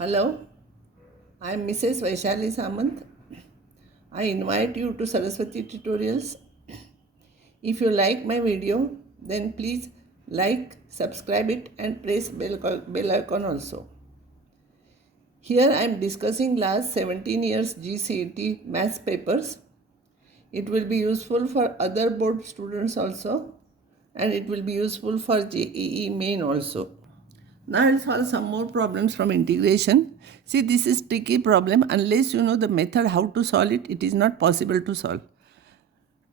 Hello, I am Mrs. Vaishali Samant. I invite you to Saraswati Tutorials. If you like my video, then please like, subscribe it and press bell icon also. Here I am discussing last 17 years C.E.T maths papers. It will be useful for other board students also, and it will be useful for JEE main also. Now I'll solve some more problems from integration. See, this is tricky problem. Unless you know the method how to solve it, it is not possible to solve.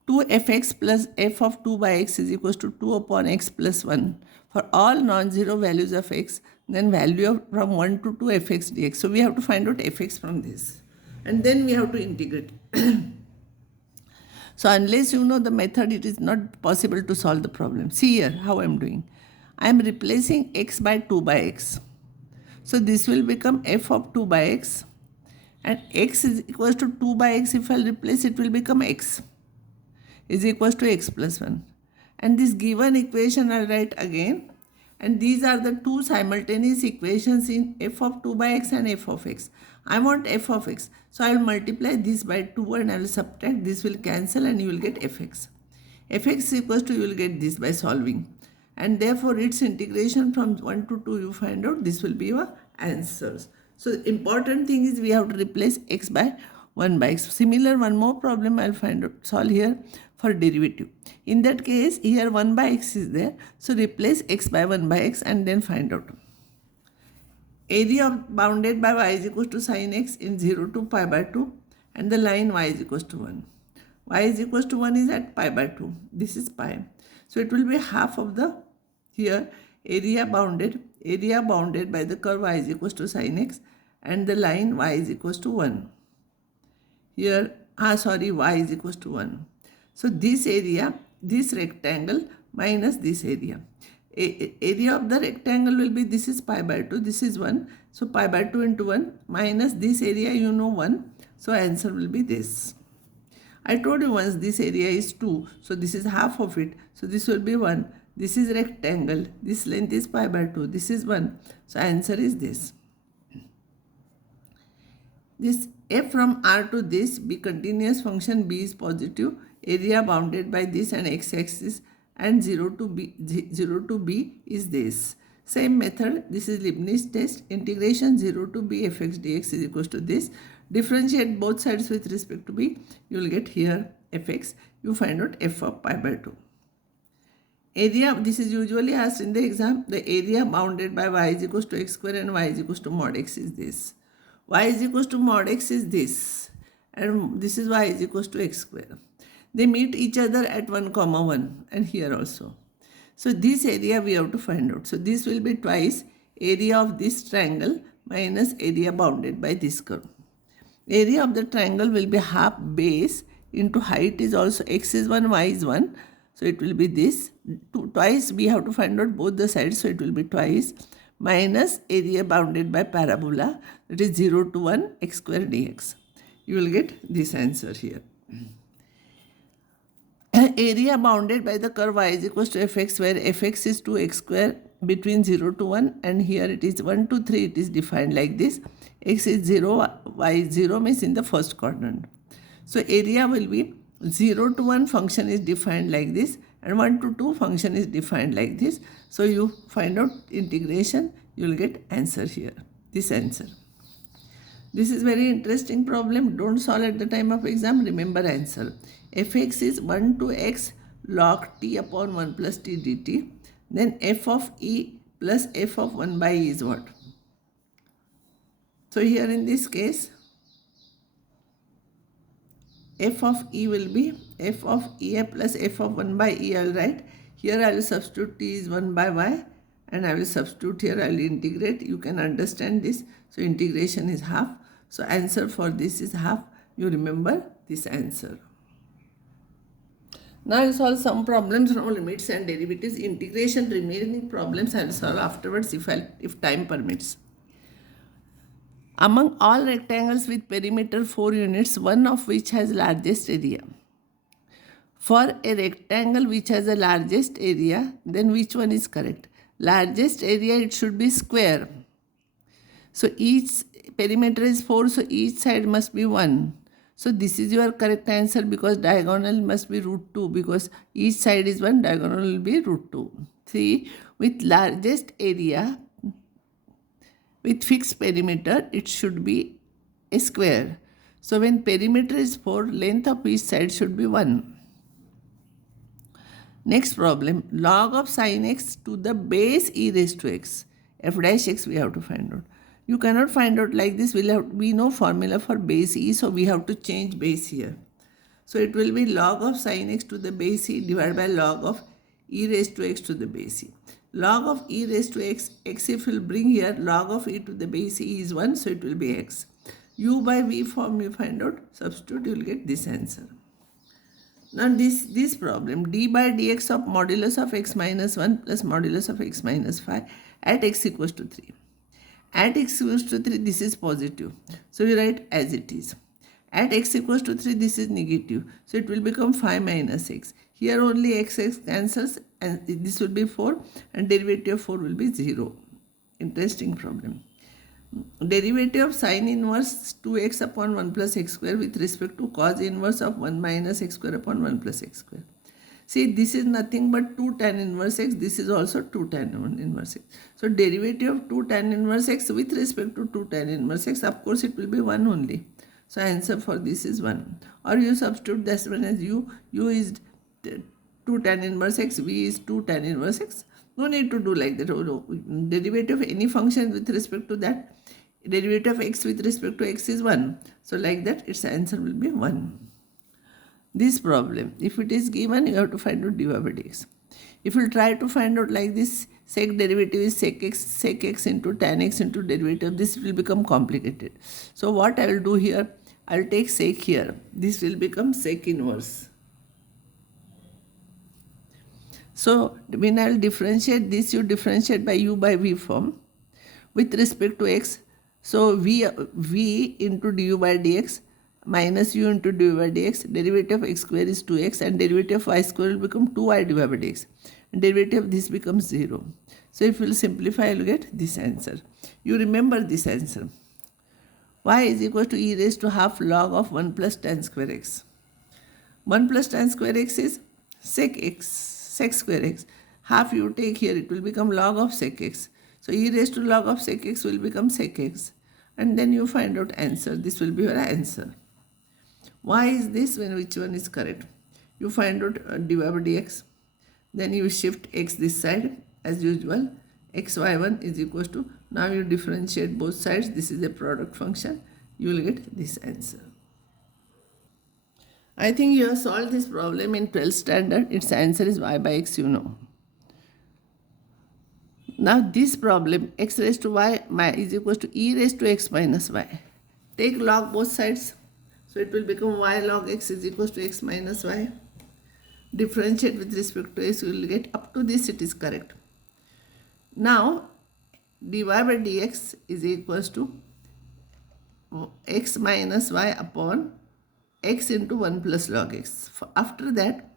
2fx plus f of 2 by x is equals to 2 upon x plus 1. For all non-zero values of x, then value of from 1 to 2 fx dx. So we have to find out fx from this. And then we have to integrate. So unless you know the method, it is not possible to solve the problem. See here how I am doing. I am replacing x by 2 by x. So this will become f of 2 by x. And x is equals to 2 by x. If I replace, it will become x is equals to x plus 1. And this given equation I'll write again. And these are the two simultaneous equations in f of 2 by x and f of x. I want f of x. So I will multiply this by 2 and I will subtract. This will cancel and you will get fx. Fx is equals to, you will get this by solving. And therefore its integration from 1 to 2 you find out. This will be your answers. So the important thing is we have to replace x by 1 by x. Similar one more problem I will solve here for derivative. In that case here 1 by x is there. So replace x by 1 by x and then find out. Area bounded by y is equals to sin x in 0 to pi by 2 and the line y is equals to 1. Y is equals to 1 is at pi by 2. This is pi. So it will be half of the here area bounded by the curve y is equals to sin x and the line y is equals to 1. Here y is equals to 1. So this area, this rectangle minus this area. Area of the rectangle will be, this is pi by 2, this is 1. So pi by 2 into 1 minus this area, you know 1. So answer will be this. I told you once this area is 2. So this is half of it. So this will be 1. This is rectangle. This length is pi by 2. This is 1. So answer is this. This f from r to this be continuous function, b is positive, area bounded by this and x-axis, and 0 to b is this. Same method, this is Leibniz test, integration 0 to b fx dx is equals to this. Differentiate both sides with respect to b, you will get here fx, you find out f of pi by 2. Area, this is usually asked in the exam, the area bounded by y is equals to x square and y is equals to mod x is this. Y is equals to mod x is this, and this is y is equals to x square. They meet each other at 1, 1 and here also. So this area we have to find out. So this will be twice area of this triangle minus area bounded by this curve. Area of the triangle will be half base into height is also x is 1, y is 1. So it will be this. Twice we have to find out both the sides. So it will be twice minus area bounded by parabola, that is 0 to 1 x square dx. You will get this answer here. Area bounded by the curve y is equals to fx, where fx is 2x square between 0 to 1 and here it is 1 to 3, it is defined like this. X is 0, y is 0 means in the first quadrant. So area will be 0 to 1 function is defined like this and 1 to 2 function is defined like this. So you find out integration, you will get answer here, this answer. This is very interesting problem. Don't solve at the time of exam. Remember answer. Fx is 1 to x log t upon 1 plus t dt. Then f of e plus f of 1 by e is what? So here in this case, f of e will be f of e plus f of 1 by e. I will write. Here I will substitute t is 1 by y and I will substitute here, I will integrate. You can understand this. So integration is half. So answer for this is half. You remember this answer. Now I will solve some problems from limits and derivatives. Integration remaining problems I will solve afterwards if time permits. Among all rectangles with perimeter 4 units, one of which has largest area. For a rectangle which has the largest area, then which one is correct? Largest area, it should be square. So each perimeter is 4, so each side must be 1. So this is your correct answer, because diagonal must be root 2, because each side is 1, diagonal will be root 2. See, with largest area, with fixed perimeter, it should be a square. So when perimeter is 4, length of each side should be 1. Next problem, log of sin x to the base e raised to x. F dash x we have to find out. You cannot find out like this. We know formula for base e, so we have to change base here. So it will be log of sin x to the base e divided by log of e raised to x to the base e. Log of e raised to x, x if you will bring here, log of e to the base e is 1, so it will be x. U by v form you find out, substitute, you will get this answer. Now this problem, d by dx of modulus of x minus 1 plus modulus of x minus 5 at x equals to 3. At x equals to 3, this is positive. So we write as it is. At x equals to 3, this is negative. So it will become 5 minus x. Here only x cancels, and this will be 4, and derivative of 4 will be 0. Interesting problem. Derivative of sin inverse 2x upon 1 plus x square with respect to cos inverse of 1 minus x square upon 1 plus x square. See, this is nothing but 2 tan inverse x. This is also 2 tan inverse x. So derivative of 2 tan inverse x with respect to 2 tan inverse x, of course it will be 1 only. So answer for this is 1. Or you substitute this one as u is 2 tan inverse x, v is 2 tan inverse x. No need to do like that. Derivative of any function with respect to that, derivative of x with respect to x is 1. So like that, its answer will be 1. This problem, if it is given, you have to find out dy by dx. If you try to find out like this, sec derivative is sec x into tan x into derivative, this will become complicated. So what I will do here, I will take sec here. This will become sec inverse. So when I will differentiate this, you differentiate by u by v form with respect to x. So v into du by dx minus u into du by dx, derivative of x square is 2x, and derivative of y square will become 2y divided by dx. And derivative of this becomes 0. So if you will simplify, you will get this answer. You remember this answer. Y is equal to e raised to half log of 1 plus tan square x. 1 plus tan square x is sec square x. Half you take here, it will become log of sec x. So e raised to log of sec x will become sec x. And then you find out answer. This will be your answer. Why is this when which one is correct? You find out dy by dx. Then you shift x this side as usual. xy1 is equals to, now you differentiate both sides. This is a product function. You will get this answer. I think you have solved this problem in 12th standard. Its answer is y by x, you know. Now this problem, x raised to y is equals to e raised to x minus y. Take log both sides. So it will become y log x is equals to x minus y. Differentiate with respect to x, you will get up to this, it is correct. Now dy by dx is equals to x minus y upon x into 1 plus log x. After that,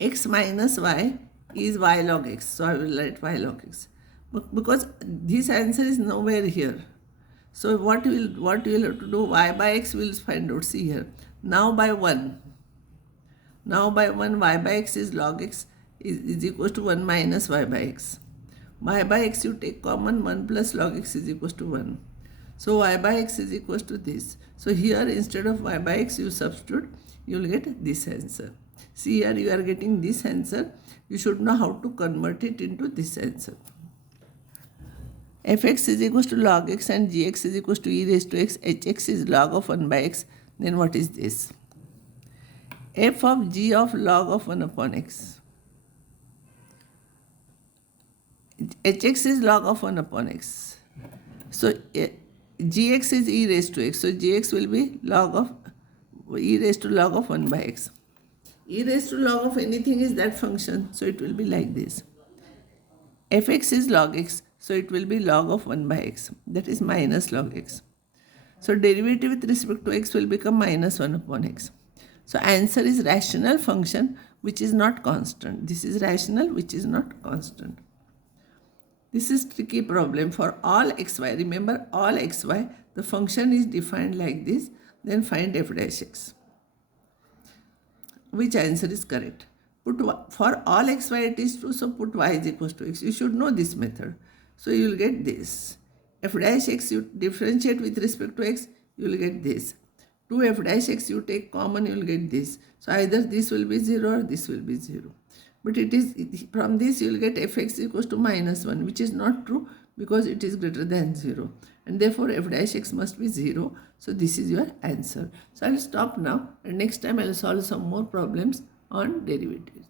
x minus y is y log x. So I will write y log x. Because this answer is nowhere here. So what you will have to do, y by x we will find out. See here. Now by 1. Now by 1, y by x is log x is equals to 1 minus y by x. Y by x you take common, 1 plus log x is equals to 1. So y by x is equals to this. So here instead of y by x you substitute, you will get this answer. See here you are getting this answer. You should know how to convert it into this answer. Fx is equals to log x and gx is equals to e raised to x. Hx is log of 1 by x. Then what is this? F of g of log of 1 upon x. Hx is log of 1 upon x. So gx is e raised to x. So gx will be log of e raised to log of 1 by x. E raised to log of anything is that function. So it will be like this. Fx is log x. So it will be log of 1 by x. That is minus log x. So derivative with respect to x will become minus 1 upon x. So answer is rational function which is not constant. This is rational which is not constant. This is tricky problem for all xy. Remember, all xy, the function is defined like this. Then find f dash x. Which answer is correct? For all xy it is true, so put y is equals to x. You should know this method. So you will get this. F dash x you differentiate with respect to x, you will get this. 2f dash x you take common, you will get this. So either this will be 0 or this will be 0. But it is from this you will get fx equals to -1, which is not true because it is greater than 0. And therefore f dash x must be 0. So this is your answer. So I will stop now, and next time I will solve some more problems on derivatives.